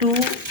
2,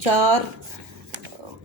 4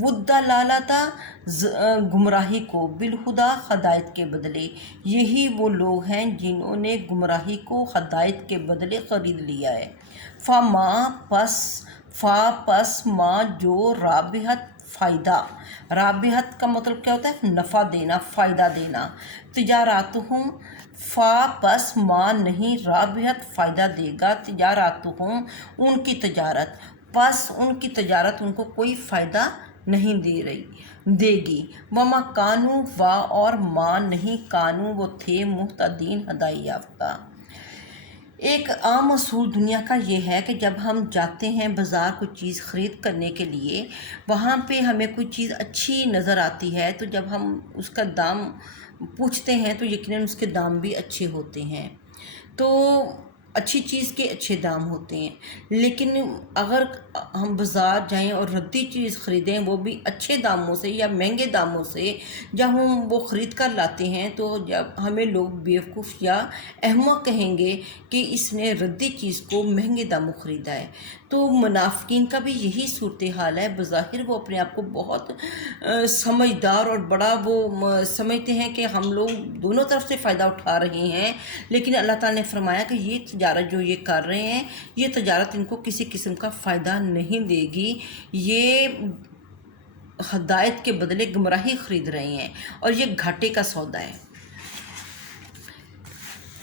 وَالضَّلَالَةَ گمراہی کو، بالہدا ہدایت کے بدلے، یہی وہ لوگ ہیں جنہوں نے گمراہی کو ہدایت کے بدلے خرید لیا ہے۔ پس ما جو رابحت فائدہ، رابحت کا مطلب کیا ہوتا ہے؟ نفع دینا، فائدہ دینا۔ تجاراتہم، پس ما نہیں رابحت فائدہ دے گا، تجاراتہم ان کی تجارت، پس ان کی تجارت ان کو کوئی فائدہ نہیں دے گی۔ وما کانوا، اور ما نہیں کانوا وہ تھے، مہتدین ہدایت یافتہ۔ ایک عام اصول دنیا کا یہ ہے کہ جب ہم جاتے ہیں بازار کوئی چیز خرید کرنے کے لیے، وہاں پہ ہمیں کوئی چیز اچھی نظر آتی ہے تو جب ہم اس کا دام پوچھتے ہیں تو یقیناً اس کے دام بھی اچھے ہوتے ہیں، تو اچھی چیز کے اچھے دام ہوتے ہیں۔ لیکن اگر ہم بازار جائیں اور ردی چیز خریدیں، وہ بھی اچھے داموں سے یا مہنگے داموں سے، جب ہم وہ خرید کر لاتے ہیں تو جب ہمیں لوگ بیوقوف یا احمق کہیں گے کہ اس نے ردی چیز کو مہنگے داموں خریدا ہے۔ تو منافقین کا بھی یہی صورتحال ہے، بظاہر وہ اپنے آپ کو بہت سمجھدار اور بڑا وہ سمجھتے ہیں کہ ہم لوگ دونوں طرف سے فائدہ اٹھا رہے ہیں، لیکن اللہ تعالیٰ نے فرمایا کہ یہ تجارت جو یہ کر رہے ہیں، یہ تجارت ان کو کسی قسم کا فائدہ نہیں دے گی، یہ ہدایت کے بدلے گمراہی خرید رہے ہیں اور یہ گھاٹے کا سودا ہے۔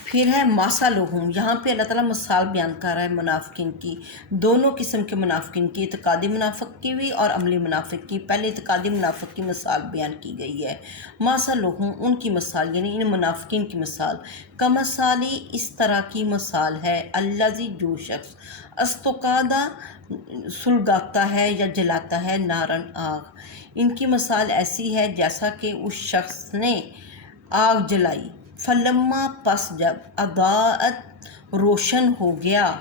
پھر ہے ماسلہم، یہاں پہ اللہ تعالیٰ مثال بیان کر رہا ہے منافقین کی، دونوں قسم کے منافقین کی، اعتقادی منافق کی بھی اور عملی منافق کی۔ پہلے اعتقادی منافق کی مثال بیان کی گئی ہے، ماسلہم ان کی مثال یعنی ان منافقین کی مثال، کمثالی اس طرح کی مثال ہے، الذی جو شخص، استوقدہ سلگاتا ہے یا جلاتا ہے، نارن آگ، ان کی مثال ایسی ہے جیسا کہ اس شخص نے آگ جلائی، فلما پس جب اضاءت روشن ہو گیا،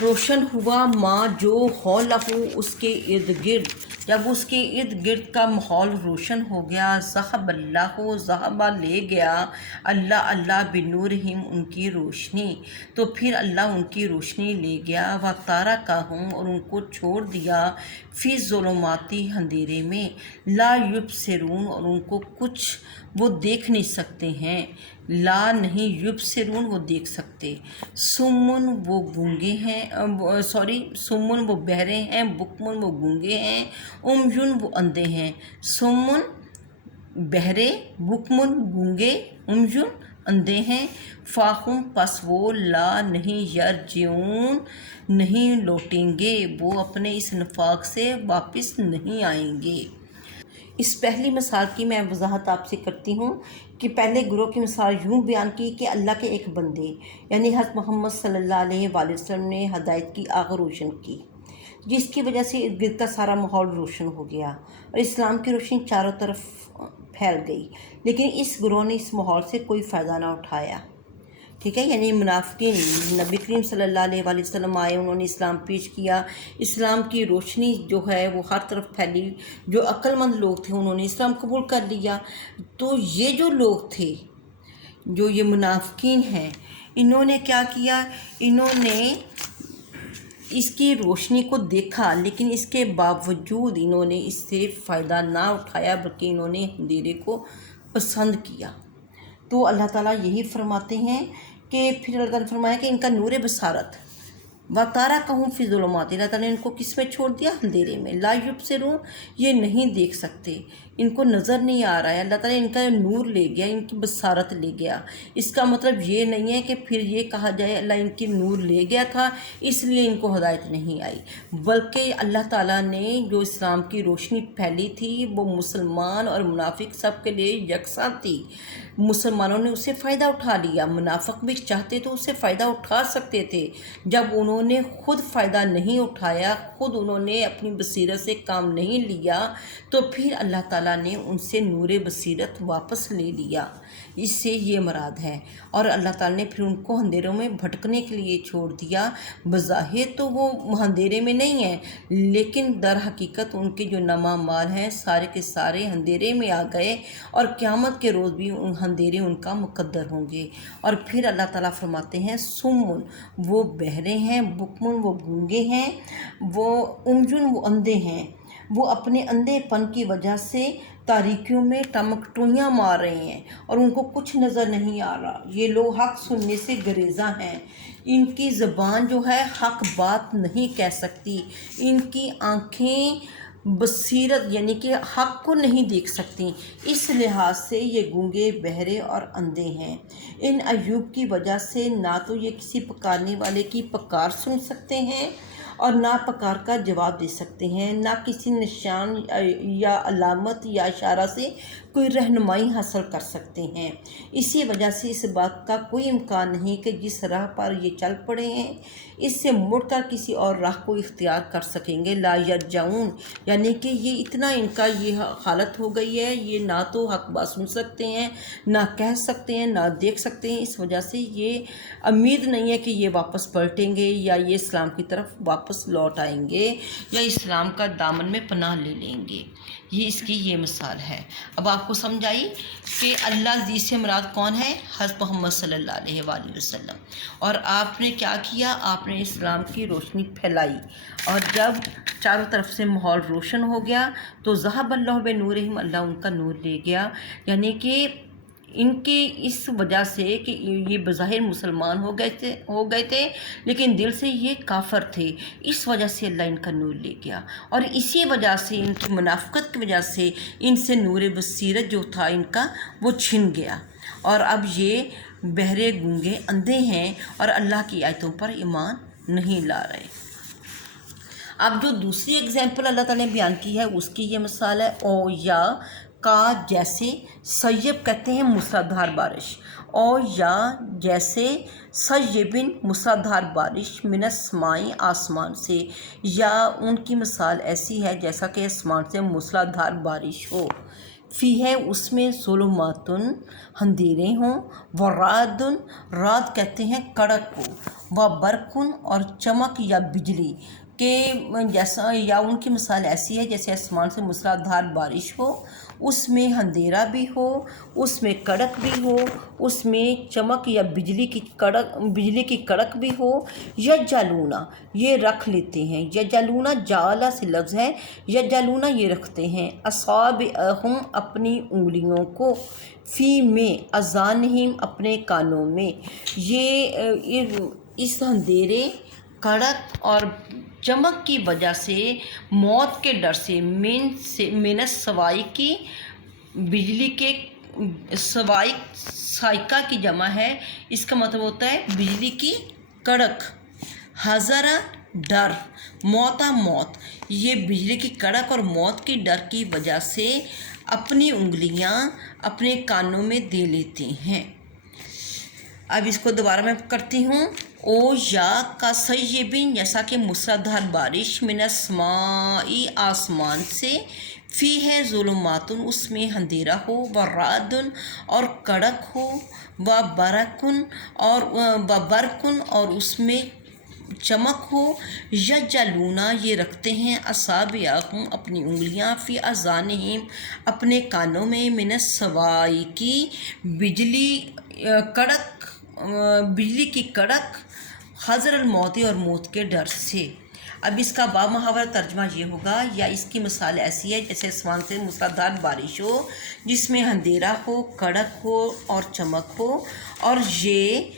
روشن ہوا، ما جو حولہ اس کے ارد گرد، جب اس کے ارد گرد کا ماحول روشن ہو گیا، ذہب اللہ، ذہب لے گیا اللہ بنورہم ان کی روشنی، تو پھر اللہ ان کی روشنی لے گیا، وترکہم اور ان کو چھوڑ دیا، فی الظلمات اندھیرے میں، لا یبصرون اور ان کو کچھ وہ دیکھ نہیں سکتے ہیں، لا نہیں یبصرون وہ دیکھ سکتے، سمن وہ گونگے ہیں، سمن وہ بہرے ہیں، بکمن وہ گونگے ہیں، عمیٌ وہ اندھے ہیں، سمن بہرے، بکمن گونگے، عمیٌ اندھے ہیں، فاہم پس وہ لا نہیں یرجعون نہیں لوٹیں گے، وہ اپنے اس نفاق سے واپس نہیں آئیں گے۔ اس پہلی مثال کی میں وضاحت آپ سے کرتی ہوں کہ پہلے گروہ کی مثال یوں بیان کی کہ اللہ کے ایک بندے یعنی حضرت محمد صلی اللہ علیہ وآلہ وسلم نے ہدایت کی آگ روشن کی، جس کی وجہ سے ارد گرد کا سارا ماحول روشن ہو گیا اور اسلام کی روشنی چاروں طرف پھیل گئی، لیکن اس گروہ نے اس ماحول سے کوئی فائدہ نہ اٹھایا۔ ٹھیک ہے، یعنی منافقین، نبی کریم صلی اللہ علیہ وآلہ وسلم آئے، انہوں نے اسلام پیش کیا، اسلام کی روشنی جو ہے وہ ہر طرف پھیلی، جو عقل مند لوگ تھے انہوں نے اسلام قبول کر لیا، تو یہ جو لوگ تھے، جو یہ منافقین ہیں، انہوں نے کیا کیا؟ انہوں نے اس کی روشنی کو دیکھا، لیکن اس کے باوجود انہوں نے اس سے فائدہ نہ اٹھایا، بلکہ انہوں نے اندھیرے کو پسند کیا۔ تو اللہ تعالیٰ یہی فرماتے ہیں کہ پھر اللہ تعالیٰ نے فرمایا کہ ان کا نور بصارت، وَتَرَکَہُم فِی الظُّلُمَاتِ، اللہ تعالیٰ نے ان کو کس میں چھوڑ دیا؟ اندھیرے میں، لا یبصرون یہ نہیں دیکھ سکتے، ان کو نظر نہیں آ رہا ہے، اللہ تعالیٰ ان کا نور لے گیا، ان کی بصارت لے گیا۔ اس کا مطلب یہ نہیں ہے کہ پھر یہ کہا جائے اللہ ان کی نور لے گیا تھا اس لیے ان کو ہدایت نہیں آئی، بلکہ اللہ تعالیٰ نے جو اسلام کی روشنی پھیلی تھی وہ مسلمان اور منافق سب کے لیے یکساں تھی، مسلمانوں نے اس سے فائدہ اٹھا لیا، منافق بھی چاہتے تو اس سے فائدہ اٹھا سکتے تھے، جب انہوں نے خود فائدہ نہیں اٹھایا، خود انہوں نے اپنی بصیرت سے کام نہیں لیا، تو پھر اللہ تعالیٰ نے ان سے نور بصیرت واپس لے لیا، اس سے یہ مراد ہے، اور اللہ تعالیٰ نے پھر ان کو اندھیروں میں بھٹکنے کے لیے چھوڑ دیا۔ بظاہر تو وہ اندھیرے میں نہیں ہیں، لیکن در حقیقت ان کے جو نما مال ہیں سارے کے سارے اندھیرے میں آ گئے، اور قیامت کے روز بھی ان اندھیرے ان کا مقدر ہوں گے۔ اور پھر اللہ تعالیٰ فرماتے ہیں سمن وہ بہرے ہیں، بکمن وہ گونگے ہیں، وہ عمیٌ وہ اندھے ہیں، وہ اپنے اندھے پن کی وجہ سے تاریکیوں میں ٹمکٹوئیاں مار رہے ہیں اور ان کو کچھ نظر نہیں آ رہا۔ یہ لوگ حق سننے سے گریزاں ہیں، ان کی زبان جو ہے حق بات نہیں کہہ سکتی، ان کی آنکھیں بصیرت یعنی کہ حق کو نہیں دیکھ سکتی، اس لحاظ سے یہ گونگے، بہرے اور اندھے ہیں۔ ان عیوب کی وجہ سے نہ تو یہ کسی پکارنے والے کی پکار سن سکتے ہیں اور نہ پکار کا جواب دے سکتے ہیں، نہ کسی نشان یا علامت یا اشارہ سے کوئی رہنمائی حاصل کر سکتے ہیں۔ اسی وجہ سے اس بات کا کوئی امکان نہیں کہ جس راہ پر یہ چل پڑے ہیں اس سے مڑ کر کسی اور راہ کو اختیار کر سکیں گے۔ لا یرجعون یعنی کہ یہ اتنا ان کا یہ حالت ہو گئی ہے، یہ نہ تو حق بات سن سکتے ہیں، نہ کہہ سکتے ہیں، نہ دیکھ سکتے ہیں۔ اس وجہ سے یہ امید نہیں ہے کہ یہ واپس پلٹیں گے یا یہ اسلام کی طرف واپس لوٹ آئیں گے یا اسلام کا دامن میں پناہ لے لیں گے۔ یہ اس کی یہ مثال ہے۔ اب آپ کو سمجھ آئی کہ اللہ عزیز سے مراد کون ہے؟ حضرت محمد صلی اللہ علیہ وآلہ وسلم۔ اور آپ نے کیا کیا؟ آپ نے اسلام کی روشنی پھیلائی، اور جب چاروں طرف سے ماحول روشن ہو گیا تو ذہب اللہ بنورہم، اللہ ان کا نور لے گیا، یعنی کہ ان کے اس وجہ سے کہ یہ بظاہر مسلمان ہو گئے تھے لیکن دل سے یہ کافر تھے، اس وجہ سے اللہ ان کا نور لے گیا، اور اسی وجہ سے ان کی منافقت کی وجہ سے ان سے نور بصیرت جو تھا ان کا وہ چھن گیا، اور اب یہ بہرے، گونگے، اندھے ہیں اور اللہ کی آیتوں پر ایمان نہیں لا رہے۔ اب جو دوسری اگزامپل اللہ تعالیٰ نے بیان کی ہے اس کی یہ مثال ہے، او یا کا جیسے، سیب کہتے ہیں موسلادھار بارش، او یا جیسے سیبن موسلادھار بارش، من السماء آسمان سے، یا ان کی مثال ایسی ہے جیسا کہ آسمان سے موسلادھار بارش ہو، فی ہے اس میں ظلمات اندھیرے ہوں، ورعد، رعد کہتے ہیں کڑک کو، و برقن اور چمک یا بجلی کہ جیسا، یا ان کی مثال ایسی ہے جیسے آسمان سے موسلادھار بارش ہو، اس میں اندھیرا بھی ہو، اس میں کڑک بھی ہو، اس میں چمک یا بجلی کی کڑک بھی ہو۔ یجعلونا یہ رکھ لیتے ہیں، یجعلونا جعل سے لفظ ہے، یجعلونا یہ رکھتے ہیں، اصابعہم اپنی انگلیوں کو، فی میں اذانہم اپنے کانوں میں، یہ اس اندھیرے، کڑک اور چمک کی وجہ سے، موت کے ڈر سے، من السوائی کی بجلی کے، سائقہ کی جمع ہے، اس کا مطلب ہوتا ہے بجلی کی کڑک، حذر ڈر، موتا موت، یہ بجلی کی کڑک اور موت کی ڈر کی وجہ سے اپنی انگلیاں اپنے کانوں میں دے لیتے ہیں۔ اب اس کو دوبارہ میں کرتی ہوں، او یا کا سیبین جیسا کہ موسلادھار بارش، من السماء آسمان سے، فی ہے ظلمات اس میں اندھیرا ہو، ورعد اور کڑک ہو، و برقن اور اس میں چمک ہو، یجعلونا یہ رکھتے ہیں، اصابعہم اپنی انگلیاں، فی اذانہم اپنے کانوں میں، من السواء کی بجلی کی کڑک، حذر الموت اور موت کے ڈر سے۔ اب اس کا با محاورہ ترجمہ یہ ہوگا، یا اس کی مثال ایسی ہے جیسے آسمان سے موسلادھار بارش ہو جس میں اندھیرا ہو، کڑک ہو اور چمک ہو، اور یہ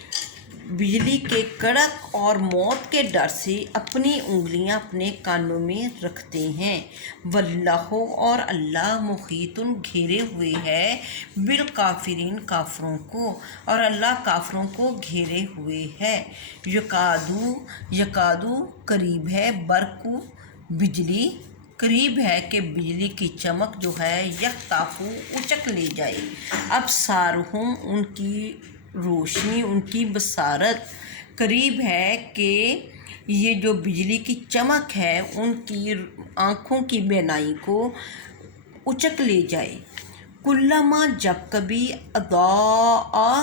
بجلی کے کڑک اور موت کے ڈر سے اپنی انگلیاں اپنے کانوں میں رکھتے ہیں۔ واللہ اور اللہ محیط گھیرے ہوئے ہے، بالکافرین کافروں کو، اور اللہ کافروں کو گھیرے ہوئے ہے۔ یکادو قریب ہے، برقو بجلی قریب ہے کہ بجلی کی چمک جو ہے، یخطفو اچک لے جائے، ابصارہم ان کی روشنی، ان کی بصارت قریب ہے کہ یہ جو بجلی کی چمک ہے ان کی آنکھوں کی بینائی کو اچک لے جائے۔ کلما جب کبھی اضاء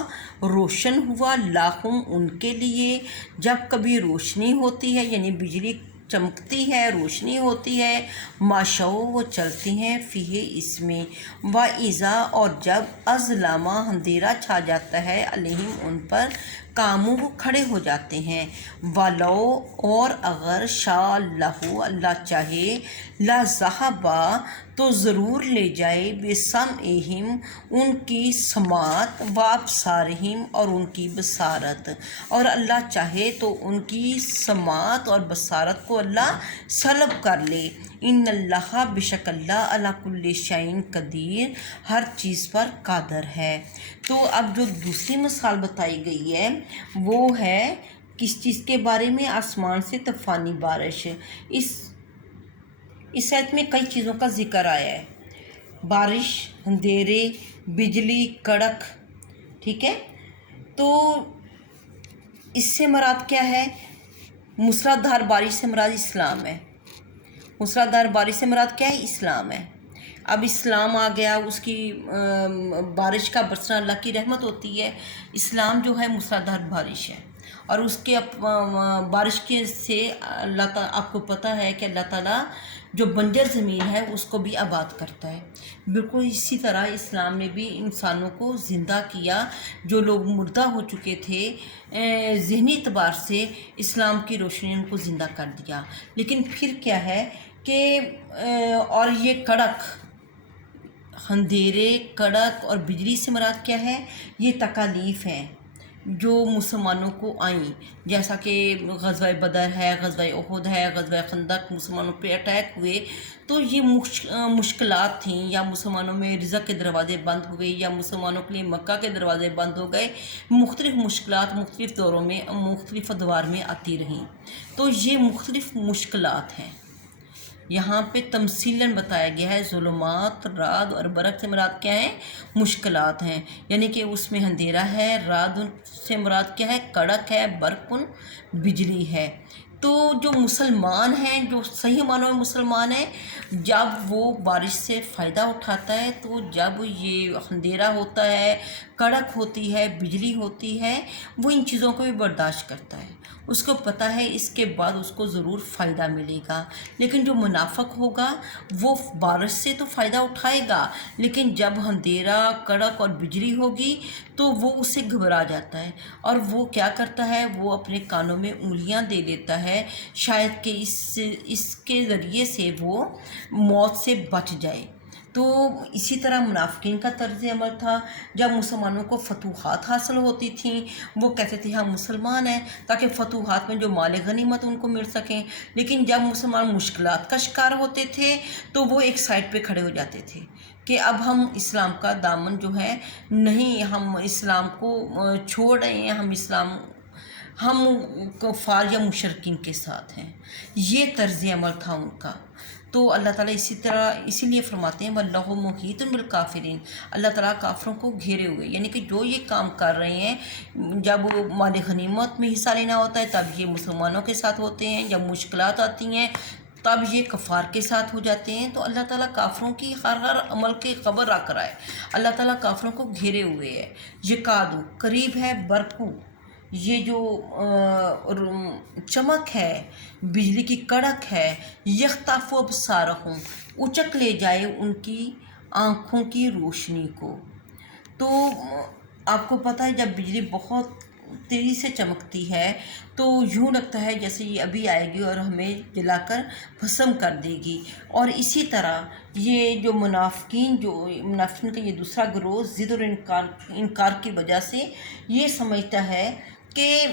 روشن ہوا، لاہم ان کے لیے، جب کبھی روشنی ہوتی ہے یعنی بجلی چمکتی ہے، روشنی ہوتی ہے، ماشاء وہ چلتی ہیں فیہ اس میں، وَإِذَا اور جب اظلم اندھیرا چھا جاتا ہے علیہم ان پر، کاموں وہ کھڑے ہو جاتے ہیں، وَلَوْ اور اگر شاء اللہ اللہ چاہے، لَذَهَبَ تو ضرور لے جائے بِسَمْعِهِمْ ان کی سماعت، وَأَبْصَارِهِمْ اور ان کی بصارت، اور اللہ چاہے تو ان کی سماعت اور بصارت کو اللہ سلب کر لے۔ ان اللہ بے شک اللہ علی کل شیء قدیر ہر چیز پر قادر ہے۔ تو اب جو دوسری مثال بتائی گئی ہے وہ ہے کس چیز کے بارے میں؟ آسمان سے طوفانی بارش۔ اس آیت میں کئی چیزوں کا ذکر آیا ہے، بارش، اندھیرے، بجلی، کڑک، ٹھیک ہے۔ تو اس سے مراد کیا ہے؟ موسلادھار بارش سے مراد اسلام ہے، موسلادھار بارش سے مراد کیا ہے؟ اسلام ہے۔ اب اسلام آ گیا، اس کی بارش کا برسنا اللہ کی رحمت ہوتی ہے۔ اسلام جو ہے موسلادھار بارش ہے، اور اس کے بارش کے سے اللہ تعالیٰ، آپ کو پتہ ہے کہ اللہ تعالیٰ جو بنجر زمین ہے اس کو بھی آباد کرتا ہے۔ بالکل اسی طرح اسلام نے بھی انسانوں کو زندہ کیا، جو لوگ مردہ ہو چکے تھے ذہنی اعتبار سے، اسلام کی روشنی نے ان کو زندہ کر دیا۔ لیکن پھر کیا ہے کہ اور یہ کڑک، اندھیرے، کڑک اور بجلی سے مراد کیا ہے؟ یہ تکالیف ہیں جو مسلمانوں کو آئیں، جیسا کہ غزوہ بدر ہے، غزوہ احد ہے، غزوہ خندق، مسلمانوں پہ اٹیک ہوئے، تو یہ مشکلات تھیں، یا مسلمانوں میں رزق کے دروازے بند ہو گئے، یا مسلمانوں کے لیے مکہ کے دروازے بند ہو گئے، مختلف مشکلات مختلف دوروں میں مختلف ادوار میں آتی رہیں۔ تو یہ مختلف مشکلات ہیں، یہاں پہ تمثیلاً بتایا گیا ہے۔ ظلمات، رعد اور برق سے مراد کیا ہے؟ مشکلات ہیں، یعنی کہ اس میں اندھیرا ہے، رعد سے مراد کیا ہے؟ کڑک ہے، برق بجلی ہے۔ تو جو مسلمان ہیں، جو صحیح معنوں میں مسلمان ہیں، جب وہ بارش سے فائدہ اٹھاتا ہے، تو جب یہ اندھیرا ہوتا ہے، کڑک ہوتی ہے، بجلی ہوتی ہے، وہ ان چیزوں کو بھی برداشت کرتا ہے، اس کو پتہ ہے اس کے بعد اس کو ضرور فائدہ ملے گا۔ لیکن جو منافق ہوگا وہ بارش سے تو فائدہ اٹھائے گا، لیکن جب اندھیرا، کڑک اور بجلی ہوگی تو وہ اس سے گھبرا جاتا ہے، اور وہ کیا کرتا ہے؟ وہ اپنے کانوں میں انگلیاں دے لیتا ہے، شاید کہ اس کے ذریعے سے وہ موت سے بچ جائے۔ تو اسی طرح منافقین کا طرز عمل تھا، جب مسلمانوں کو فتوحات حاصل ہوتی تھیں وہ کہتے تھے ہم مسلمان ہیں، تاکہ فتوحات میں جو مال غنیمت ان کو مل سکیں، لیکن جب مسلمان مشکلات کا شکار ہوتے تھے تو وہ ایک سائڈ پہ کھڑے ہو جاتے تھے کہ اب ہم اسلام کا دامن جو ہے نہیں، ہم اسلام کو چھوڑ رہے ہیں، ہم کفار یا مشرکین کے ساتھ ہیں۔ یہ طرز عمل تھا ان کا۔ تو اللہ تعالیٰ اسی لیے فرماتے ہیں وَاللَّهُ مُحِيطٌ بِالْكَافِرِينَ، اللہ تعالیٰ کافروں کو گھیرے ہوئے، یعنی کہ جو یہ کام کر رہے ہیں، جب مال غنیمت میں حصہ لینا ہوتا ہے تب یہ مسلمانوں کے ساتھ ہوتے ہیں، جب مشکلات آتی ہیں تب یہ کفار کے ساتھ ہو جاتے ہیں۔ تو اللہ تعالیٰ کافروں کی ہر عمل کی خبر رکھ رہا ہے، اللہ تعالیٰ کافروں کو گھیرے ہوئے ہے۔ یکادو قریب ہے، برقو یہ جو چمک ہے، بجلی کی کڑک ہے، یخطف ابصارہم اچک لے جائے ان کی آنکھوں کی روشنی کو۔ تو آپ کو پتہ ہے جب بجلی بہت تیزی سے چمکتی ہے تو یوں لگتا ہے جیسے یہ ابھی آئے گی اور ہمیں جلا کر بھسم کر دے گی۔ اور اسی طرح یہ جو منافقین کا یہ دوسرا گروہ ضد اور انکار کی وجہ سے یہ سمجھتا ہے کہ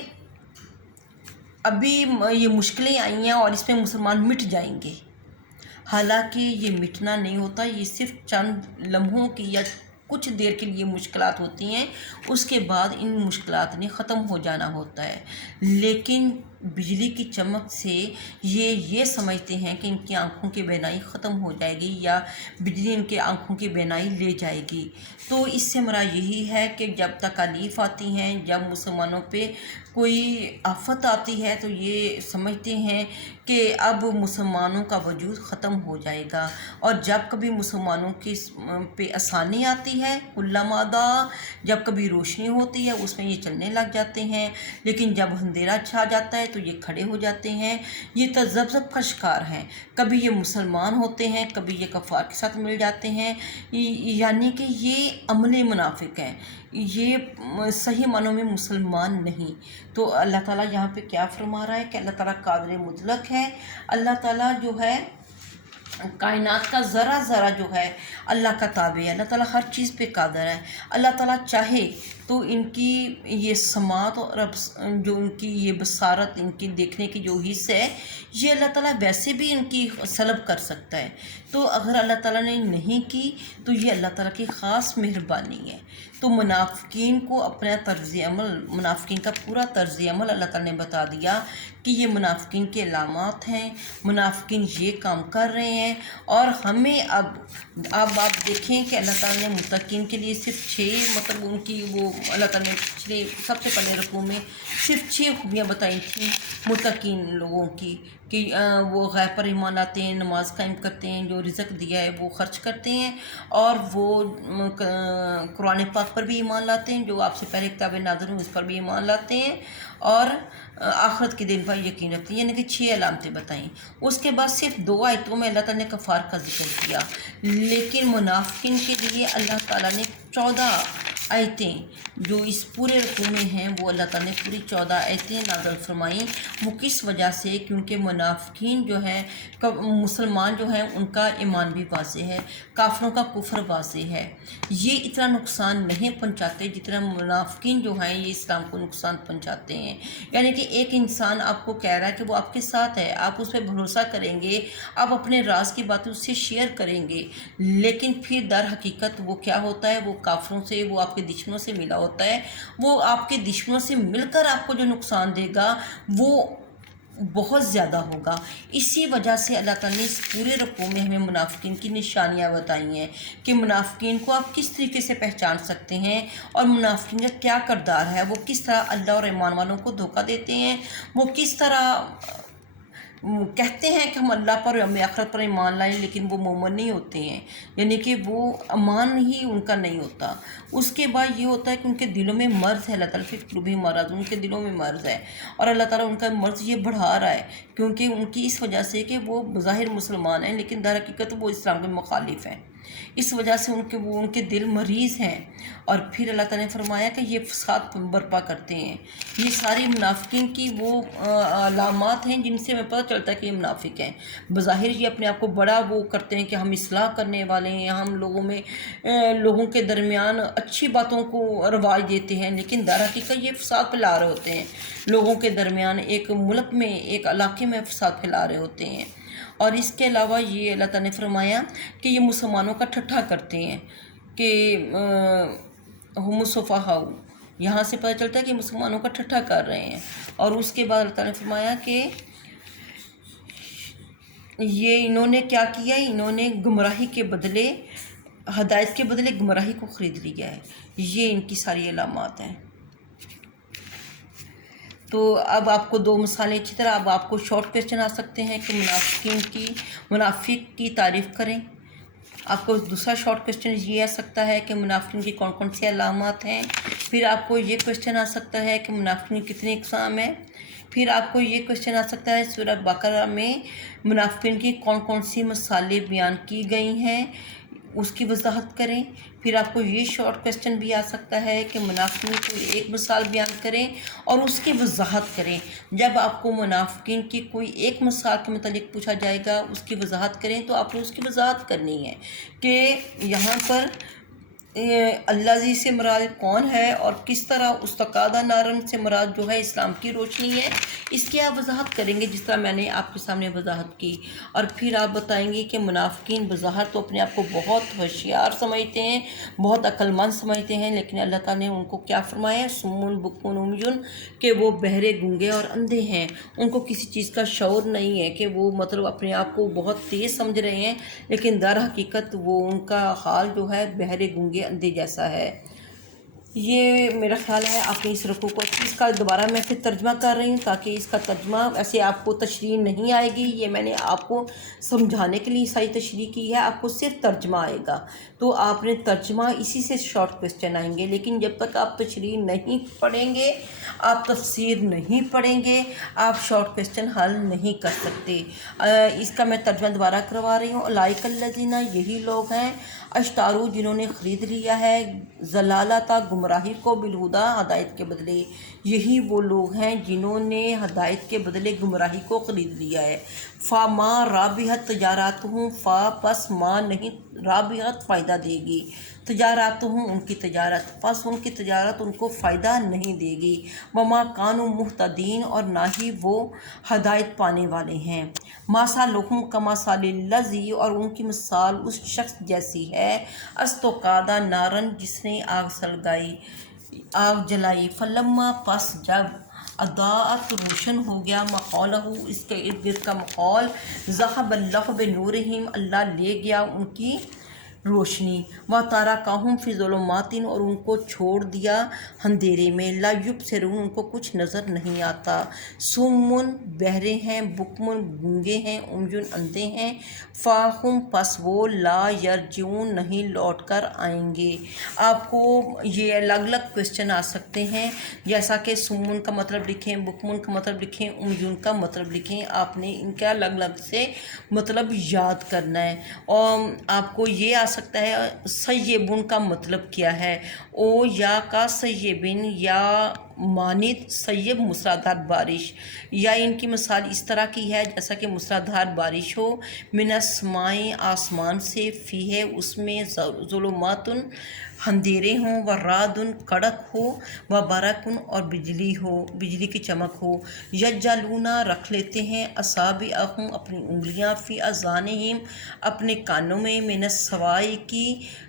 ابھی یہ مشکلیں آئی ہیں اور اس میں مسلمان مٹ جائیں گے، حالانکہ یہ مٹنا نہیں ہوتا، یہ صرف چند لمحوں کی یا کچھ دیر کے لیے مشکلات ہوتی ہیں، اس کے بعد ان مشکلات نے ختم ہو جانا ہوتا ہے۔ لیکن بجلی کی چمک سے یہ سمجھتے ہیں کہ ان کی آنکھوں کی بینائی ختم ہو جائے گی، یا بجلی ان کے آنکھوں کی بینائی لے جائے گی۔ تو اس سے مراد یہی ہے کہ جب تکالیف آتی ہیں، جب مسلمانوں پہ کوئی آفت آتی ہے تو یہ سمجھتے ہیں کہ اب مسلمانوں کا وجود ختم ہو جائے گا، اور جب کبھی مسلمانوں کی پہ آسانی آتی ہے، کلما ضاء جب کبھی روشنی ہوتی ہے اس میں یہ چلنے لگ جاتے ہیں، لیکن جب اندھیرا چھا جاتا ہے تو یہ کھڑے ہو جاتے ہیں، یہ تذبذب کا شکار ہیں، کبھی یہ مسلمان ہوتے ہیں، کبھی یہ کفار کے ساتھ مل جاتے ہیں، یعنی کہ یہ عملی منافق ہیں، یہ صحیح معنوں میں مسلمان نہیں۔ تو اللہ تعالیٰ یہاں پہ کیا فرما رہا ہے کہ اللہ تعالیٰ قادر مطلق ہے، اللہ تعالیٰ جو ہے کائنات کا ذرا ذرا جو ہے اللہ کا تابع ہے، اللہ تعالیٰ ہر چیز پہ قادر ہے۔ اللہ تعالیٰ چاہے تو ان کی یہ سماعت اور جو ان کی یہ بصارت، ان کی دیکھنے کی جو حص ہے، یہ اللہ تعالیٰ ویسے بھی ان کی سلب کر سکتا ہے۔ تو اگر اللہ تعالیٰ نے نہیں کی تو یہ اللہ تعالیٰ کی خاص مہربانی ہے۔ تو منافقین کو اپنا طرز عمل، منافقین کا پورا طرز عمل اللہ تعالیٰ نے بتا دیا کہ یہ منافقین کے علامات ہیں، منافقین یہ کام کر رہے ہیں۔ اور ہمیں اب آپ دیکھیں کہ اللہ تعالیٰ نے متقین کے لیے صرف 6 مطلب ان کی وہ اللہ تعالیٰ نے پچھلے سب سے پہلے رکوع میں صرف 6 خوبیاں بتائی تھیں متقین لوگوں کی، کہ وہ غیب پر ایمان لاتے ہیں، نماز قائم کرتے ہیں، جو رزق دیا ہے وہ خرچ کرتے ہیں، اور وہ قرآن پاک پر بھی ایمان لاتے ہیں، جو آپ سے پہلے کتاب نازل ہوئی اس پر بھی ایمان لاتے ہیں، اور آخرت کے دن پر یقین رکھتے ہیں۔ یعنی کہ 6 علامتیں بتائیں۔ اس کے بعد صرف 2 آیتوں میں اللہ تعالیٰ نے کفار کا ذکر کیا، لیکن منافقین کے لیے اللہ تعالیٰ نے 14 آیتیں جو اس پورے رکوع میں ہیں، وہ اللہ تعالیٰ نے پوری 14 آیتیں نازل فرمائیں۔ وہ کس وجہ سے؟ کیونکہ منافقین جو ہیں، مسلمان جو ہیں، ان کا ایمان بھی واضح ہے، کافروں کا کفر واضح ہے، یہ اتنا نقصان نہیں پہنچاتے جتنا منافقین جو ہیں یہ اسلام کو نقصان پہنچاتے ہیں۔ یعنی کہ ایک انسان آپ کو کہہ رہا ہے کہ وہ آپ کے ساتھ ہے، آپ اس پہ بھروسہ کریں گے، آپ اپنے راز کی باتیں اس سے شیئر کریں گے، لیکن پھر در حقیقت وہ کیا ہوتا ہے، وہ کافروں سے، وہ آپ کے دشمنوں سے ملا ہوتا ہے، وہ آپ کے دشمنوں سے مل کر آپ کو جو نقصان دے گا وہ بہت زیادہ ہوگا۔ اسی وجہ سے اللہ تعالیٰ نے اس پورے رکوع میں ہمیں منافقین کی نشانیاں بتائی ہیں کہ منافقین کو آپ کس طریقے سے پہچان سکتے ہیں، اور منافقین کا کیا کردار ہے، وہ کس طرح اللہ اور ایمان والوں کو دھوکہ دیتے ہیں، وہ کس طرح کہتے ہیں کہ ہم اللہ پر یوم آخرت پر ایمان لائیں، لیکن وہ مومن نہیں ہوتے ہیں، یعنی کہ وہ ایمان ہی ان کا نہیں ہوتا۔ اس کے بعد یہ ہوتا ہے کہ ان کے دلوں میں مرض ہے، اللہ تعالیٰ فی قلوبہم مرض، ان کے دلوں میں مرض ہے، اور اللہ تعالیٰ ان کا مرض یہ بڑھا رہا ہے، کیونکہ ان کی اس وجہ سے کہ وہ بظاہر مسلمان ہیں لیکن در حقیقت وہ اسلام کے مخالف ہیں، اس وجہ سے ان کے دل مریض ہیں۔ اور پھر اللہ تعالیٰ نے فرمایا کہ یہ فساد برپا کرتے ہیں۔ یہ ساری منافقین کی وہ علامات ہیں جن سے ہمیں پتہ چلتا ہے کہ یہ منافق ہیں۔ بظاہر یہ اپنے آپ کو بڑا وہ کرتے ہیں کہ ہم اصلاح کرنے والے ہیں، ہم لوگوں کے درمیان اچھی باتوں کو رواج دیتے ہیں، لیکن در حقیقت یہ فساد پھیلا رہے ہوتے ہیں، لوگوں کے درمیان ایک ملک میں، ایک علاقے میں فساد پھیلا رہے ہوتے ہیں۔ اور اس کے علاوہ یہ اللہ تعالیٰ نے فرمایا کہ یہ مسلمانوں کا ٹھٹھا کرتے ہیں کہ ہم السفہاء، یہاں سے پتہ چلتا ہے کہ مسلمانوں کا ٹھٹھا کر رہے ہیں۔ اور اس کے بعد اللہ تعالیٰ نے فرمایا کہ یہ انہوں نے کیا کیا، انہوں نے گمراہی کے بدلے، ہدایت کے بدلے گمراہی کو خرید لیا ہے۔ یہ ان کی ساری علامات ہیں۔ تو اب آپ کو 2 مثالیں اچھی طرح، اب آپ کو شارٹ کویسچن آ سکتے ہیں کہ منافق کی تعریف کریں۔ آپ کو دوسرا شارٹ کویسچن یہ آ سکتا ہے کہ منافقین کی کون کون سی علامات ہیں۔ پھر آپ کو یہ کویسچن آ سکتا ہے کہ منافقین کتنے اقسام ہیں۔ پھر آپ کو یہ کویسچن آ سکتا ہے سورہ بقرہ میں منافقین کی کون کون سی مثالیں بیان کی گئی ہیں، اس کی وضاحت کریں۔ پھر آپ کو یہ شارٹ کویسچن بھی آ سکتا ہے کہ منافقین کو ایک مثال بیان کریں اور اس کی وضاحت کریں۔ جب آپ کو منافقین کی کوئی ایک مثال کے متعلق پوچھا جائے گا، اس کی وضاحت کریں، تو آپ نے اس کی وضاحت کرنی ہے کہ یہاں پر اللہ جی سے مراد کون ہے، اور کس طرح استقادہ نارن سے مراد جو ہے اسلام کی روشنی ہے، اس کی آپ وضاحت کریں گے جس طرح میں نے آپ کے سامنے وضاحت کی۔ اور پھر آپ بتائیں گے کہ منافقین بظاہر تو اپنے آپ کو بہت ہوشیار سمجھتے ہیں، بہت عقل مند سمجھتے ہیں، لیکن اللہ تعالیٰ نے ان کو کیا فرمایا، سمون بکمن عمیٌ، کہ وہ بہرے گونگے اور اندھے ہیں، ان کو کسی چیز کا شعور نہیں ہے، کہ وہ مطلب اپنے آپ کو بہت تیز سمجھ رہے ہیں، لیکن در حقیقت وہ ان کا حال جو ہے بہرے گونگے اندھے جیسا ہے۔ یہ میرا خیال ہے آپ نے اس رکوع کو، اس کا دوبارہ میں پھر ترجمہ کر رہی ہوں تاکہ اس کا ترجمہ ایسے آپ کو تشریح نہیں آئے گی، یہ میں نے آپ کو سمجھانے کے لیے ساری تشریح کی ہے، آپ کو صرف ترجمہ آئے گا تو آپ نے ترجمہ اسی سے شارٹ کویسچن آئیں گے، لیکن جب تک آپ تشریح نہیں پڑھیں گے، آپ تفسیر نہیں پڑھیں گے، آپ شارٹ کویسچن حل نہیں کر سکتے۔ اس کا میں ترجمہ دوبارہ کروا رہی ہوں۔ اولئک الذین، یہی لوگ ہیں، اشتارو، جنہوں نے خرید لیا ہے، ضلالتا، گمراہی کو، بالہدا، ہدایت کے بدلے، یہی وہ لوگ ہیں جنہوں نے ہدایت کے بدلے گمراہی کو خرید لیا ہے۔ فما رابحت تجاراتہم، پس ما نہیں رابحت فائدہ دے گی، تجاراتہم ان کی تجارت، پس ان کی تجارت ان کو فائدہ نہیں دے گی، وما کانوا مہتدین، اور نہ ہی وہ ہدایت پانے والے ہیں۔ مثلہم کمثل الذی، اور ان کی مثال اس شخص جیسی ہے، استوقد نارن، جس نے آگ جلائی، فلما، پس جب، اضاءت، روشن ہو گیا، ما حولہ، اس کے ارد گرد کا ماحول، ذہب اللہ بنورہم، اللہ لے گیا ان کی روشنی، وترکہم فی ظلمات، اور ان کو چھوڑ دیا اندھیرے میں، لا یبصرون، ان کو کچھ نظر نہیں آتا، صم، بہرے ہیں، بکم، گونگے ہیں، عمی، اندھے ہیں، فاہم، پس وہ، لا یرجعون، نہیں لوٹ کر آئیں گے۔ آپ کو یہ الگ الگ کویسچن آ سکتے ہیں، جیسا کہ سمن کا مطلب لکھیں، بکمن کا مطلب لکھیں، عمیون کا مطلب لکھیں، آپ نے ان کا الگ الگ سے مطلب یاد کرنا ہے۔ اور آپ کو یہ آ سکتا ہے سیبن کا مطلب کیا ہے، او یا کا سیبن، یا مانند سیب موسلادھار بارش، یا ان کی مثال اس طرح کی ہے جیسا کہ موسلادھار بارش ہو، من السماء، آسمان سے، فیہ، اس میں، ظلمات، اندھیرے ہوں، ورعد، کڑک ہو، وبرق، اور بجلی ہو، بجلی کی چمک ہو، یجعلون، رکھ لیتے ہیں، اصابعہم، اپنی انگلیاں، فی اذانہم، اپنے کانوں میں، من الصواعق،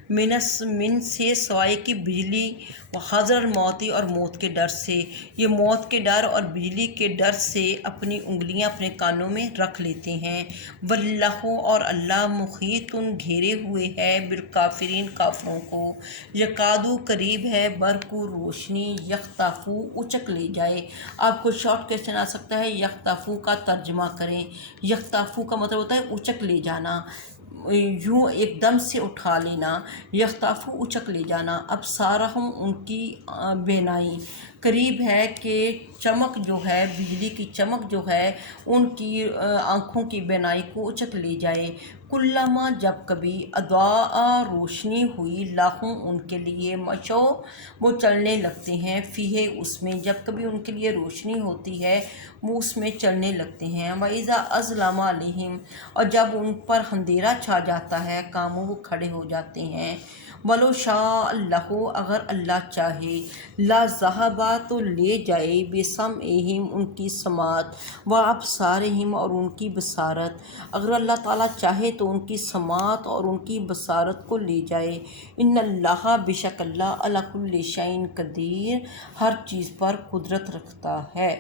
من سے، صواعق بجلی، وحذر الموت، اور موت کے ڈر سے، یہ موت کے ڈر اور بجلی کے ڈر سے اپنی انگلیاں اپنے کانوں میں رکھ لیتے ہیں۔ واللہ، اور اللہ، محیط، گھیرے ہوئے ہے، بالکافرین، کافروں کو، یکادو، قریب ہے، برق، روشنی، یخطف، اچک لے جائے۔ آپ کو شارٹ کویسچن آ سکتا ہے، یخطف کا ترجمہ کریں۔ یخطف کا مطلب ہوتا ہے اچک لے جانا، یوں ایک دم سے اٹھا لینا، یخطف، اچک لے جانا، ابصارہم، ان کی بینائی، قریب ہے کہ چمک جو ہے، بجلی کی چمک جو ہے، ان کی آنکھوں کی بینائی کو اچک لے جائے۔ کلما، جب کبھی، اضاء، روشنی ہوئی، لہم، ان کے لیے، مشو، وہ چلنے لگتے ہیں، فیہ، اس میں، جب کبھی ان کے لیے روشنی ہوتی ہے وہ اس میں چلنے لگتے ہیں۔ وَإِذَا أَظْلَمَ عَلَيْهِمْ، اور جب ان پر اندھیرا چھا جاتا ہے، قاموا، وہ کھڑے ہو جاتے ہیں۔ وَلَوْ شَاءَ اللَّهُ، اگر اللہ چاہے، لَذَهَبَ، تو لے جائے، بِسَمْعِهِمْ، ان کی سماعت، وَأَبْصَارِهِمْ، اور ان کی بصارت، اگر اللہ تعالیٰ چاہے تو ان کی سماعت اور ان کی بصارت کو لے جائے۔ ان اللہ، بے شک اللہ، علی کل شیء قدیر، ہر چیز پر قدرت رکھتا ہے۔